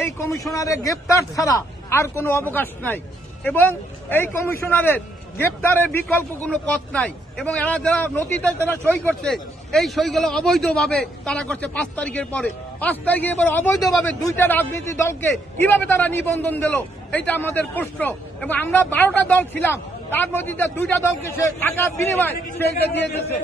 এই কমিশনারের গ্রেপ্তার ছাড়া আর কোনো অবকাশ নাই এবং এই কমিশনারের গ্রেপ্তারের বিকল্প কোনো পথ নাই এবং এরা যারা নথিতে তারা সই করছে এই সইগুলো অবৈধভাবে তারা করছে 5 তারিখের পরে 5 তারিখের পর অবৈধভাবে 2টা রাজনৈতিক দলকে কিভাবে তারা নিবন্ধন দিল এটা আমাদের প্রশ্ন এবং আমরা 12টা দল ছিলাম তার মধ্যে 2টা দলকে সে টাকার বিনিময়ে সে এটা দিয়ে দিয়েছে।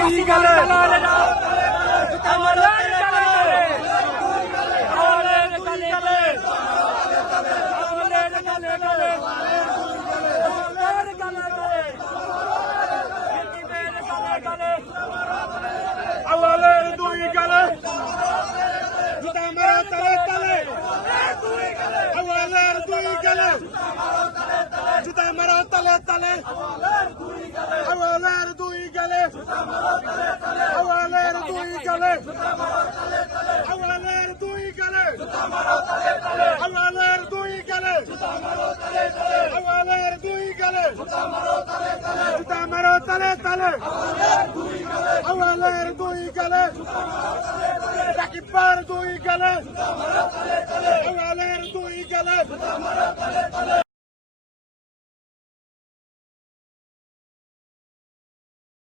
দুই গেলে